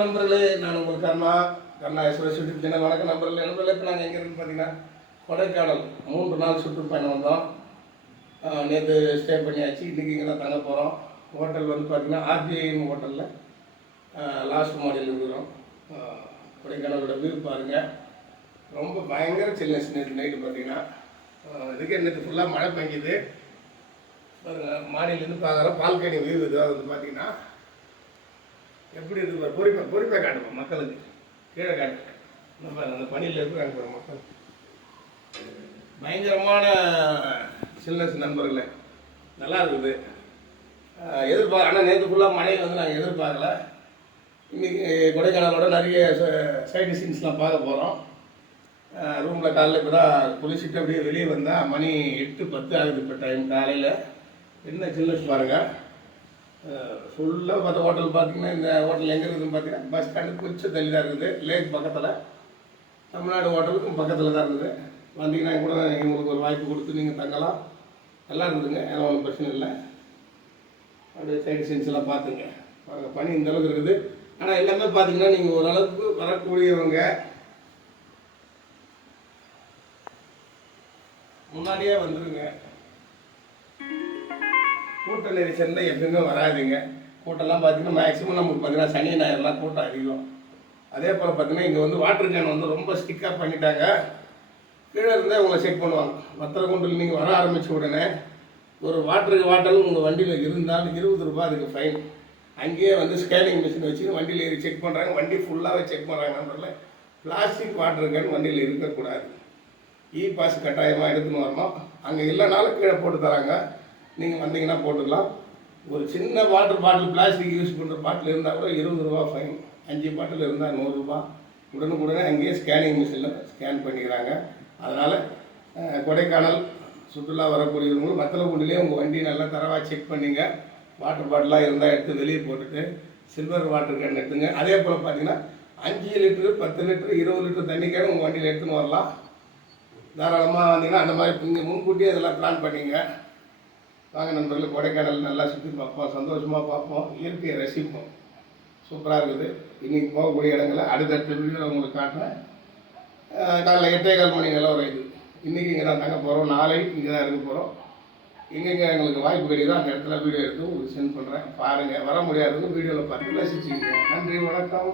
நண்பர்களே. நான் உங்கள் கர்ணா கர்ணா எஸ்வரஸ் யூடியூப் சேனல் வணக்கம் நண்பர்களே. நண்பர்களே இப்போ நாங்கள் எங்கே இருந்து பார்த்தீங்கன்னா கொடைக்கானல் மூன்று நாள் சுற்றுப்பயணம் வந்தோம். நேற்று ஸ்டே பண்ணியாச்சு. இன்றைக்கி இங்கே தான் தங்க போகிறோம் ஹோட்டல் வந்து பார்த்தீங்கன்னா ஆர்பிஐன்னு ஹோட்டலில் லாஸ்ட் மாடியில் இருக்கிறோம். கொடைக்கானலோட வியூ பாருங்கள் ரொம்ப பயங்கர சில்னஸ் நேற்று நைட்டு பார்த்தீங்கன்னா இதுக்கே நேற்று ஃபுல்லாக மழை பெஞ்சுது. மாடியிலேருந்து பார்க்குறோம் பால்கனி வியூ இது. வந்து பார்த்தீங்கன்னா எப்படி இருக்கு பொறுப்பை பொறுப்பை காட்டுவோம் மக்களுக்கு? கீழே காட்டு. நம்ம அந்த பணியில் இருக்கிறாங்க பாரு மக்கள். பயங்கரமான சில்னஸ் நண்பர்களே. நல்லா இருக்குது. எதிர்பார்க்க ஆனால் நேற்று ஃபுல்லாக மழை வந்து நாங்கள் எதிர்பார்க்கல. இன்றைக்கி கொடைக்கானலோட நிறைய சைடு சீன்ஸ்லாம் பார்க்க போகிறோம் ரூமில் காலையில் இப்போ தான் குளிச்சுட்டு அப்படியே வெளியே வந்தால் மணி எட்டு பத்து ஆகுது இப்போ டைம் காலையில். என்ன சில்னஸ் பாருங்கள் ஃபுல்லாக மற்ற ஹோட்டல் பார்த்தீங்கன்னா இந்த ஹோட்டல் எங்கே இருக்குதுன்னு பார்த்தீங்கன்னா பஸ் ஸ்டாண்டு கொஞ்சம் தள்ளி தான் இருக்குது. லேக் பக்கத்தில். தமிழ்நாடு ஹோட்டலுக்கும் பக்கத்தில் தான் இருக்குது. வந்தீங்கன்னா கூட உங்களுக்கு ஒரு வாய்ப்பு கொடுத்து நீங்கள் தங்கலாம். நல்லா இருக்குதுங்க எல்லாம் ஒன்றும் பிரச்சனை இல்லை. அப்படியே சைடு சீன்ஸ்லாம் எல்லாம் பார்த்துங்க. பனி இந்த அளவுக்கு இருக்குது. ஆனால் எல்லாமே பார்த்தீங்கன்னா நீங்கள் ஓரளவுக்கு வரக்கூடியவங்க. முன்னாடியே வந்துருங்க. கூட்ட நெரிசலில் எப்பயுமே வராதுங்க. கூட்டம்லாம் பார்த்தீங்கன்னா மேக்ஸிமம் நமக்கு பார்த்தீங்கன்னா சனி ஞாயிறுலாம் கூட்டம் அதிகம். அதே போல் பார்த்தீங்கன்னா இங்கே வந்து வாட்டர் கேன் வந்து ரொம்ப ஸ்டிக்காக பண்ணிட்டாங்க. கீழே இருந்தே உங்களை செக் பண்ணுவாங்க. வத்திரகுண்டில் நீங்கள் வர ஆரம்பித்த உடனே ஒரு வாட்டருக்கு வாட்டலும் உங்கள் வண்டியில் இருந்தால் இருபது ரூபா அதுக்கு ஃபைன் அங்கேயே வந்து ஸ்கேனிங் மிஷின் வச்சு வண்டியில் ஏறி செக் பண்ணுறாங்க வண்டி ஃபுல்லாகவே செக் பண்ணுறாங்க பிளாஸ்டிக் வாட்டர் கேன் வண்டியில் இருக்கக்கூடாது. இ பாஸ் கட்டாயமாக எடுத்துன்னு வரணும். அங்கே இல்லைனாலும் கீழே போட்டு தராங்க. நீங்கள் வந்தீங்கன்னா போட்டுக்கலாம். ஒரு சின்ன வாட்டர் பாட்டில் பிளாஸ்டிக் யூஸ் பண்ணுற பாட்டில் இருந்தால் கூட இருபது ரூபா ஃபைன் அஞ்சு பாட்டில் இருந்தால் நூறுரூபா உடனுக்குடனே அங்கேயே ஸ்கேனிங் மிஷினில் ஸ்கேன் பண்ணிக்கிறாங்க. அதனால் கொடைக்கானல் சுற்றுலா வரக்கூடியவங்களும் வத்தலக்குண்டிலே உங்கள் வண்டியை நல்லா தரவாக செக் பண்ணிங்க. வாட்டர் பாட்டிலாக இருந்தால் எடுத்து வெளியே போட்டுட்டு சில்வர் வாட்டர் கேன் எடுத்துங்க. அதே போல் பார்த்தீங்கன்னா அஞ்சு லிட்டரு பத்து லிட்டரு இருபது லிட்டர் தண்ணி கேன் உங்கள் வண்டியில் எடுத்துன்னு வரலாம். தாராளமாக வந்தீங்கன்னா அந்த மாதிரி இங்கே முன்கூட்டியே இதெல்லாம் பிளான் பண்ணிங்க. வாங்க நண்பர்கள் கொடைக்கானல் நல்லா சுற்றி பார்ப்போம் சந்தோஷமாக பார்ப்போம் இயற்கையை ரசிப்போம். சூப்பராக இருக்குது. இன்றைக்கி போகக்கூடிய இடங்களை அடுத்தடுத்த வீடியோ உங்களுக்கு காட்டுறேன். காலைல எட்டே கால் மணி ஒரு இது இன்றைக்கி இங்கே தான் தங்க போகிறோம் நாளை இங்கே தான் இருக்க போகிறோம் எங்கெங்கே எங்களுக்கு வாய்ப்பு கிடைக்குதோ அந்த இடத்துல வீடியோ எடுத்து உங்களுக்கு சென்ட் பண்ணுறேன் பாருங்கள் வர முடியாதவங்க வீடியோவில் பார்த்து ரசிச்சுக்கோங்க. நன்றி வணக்கம்.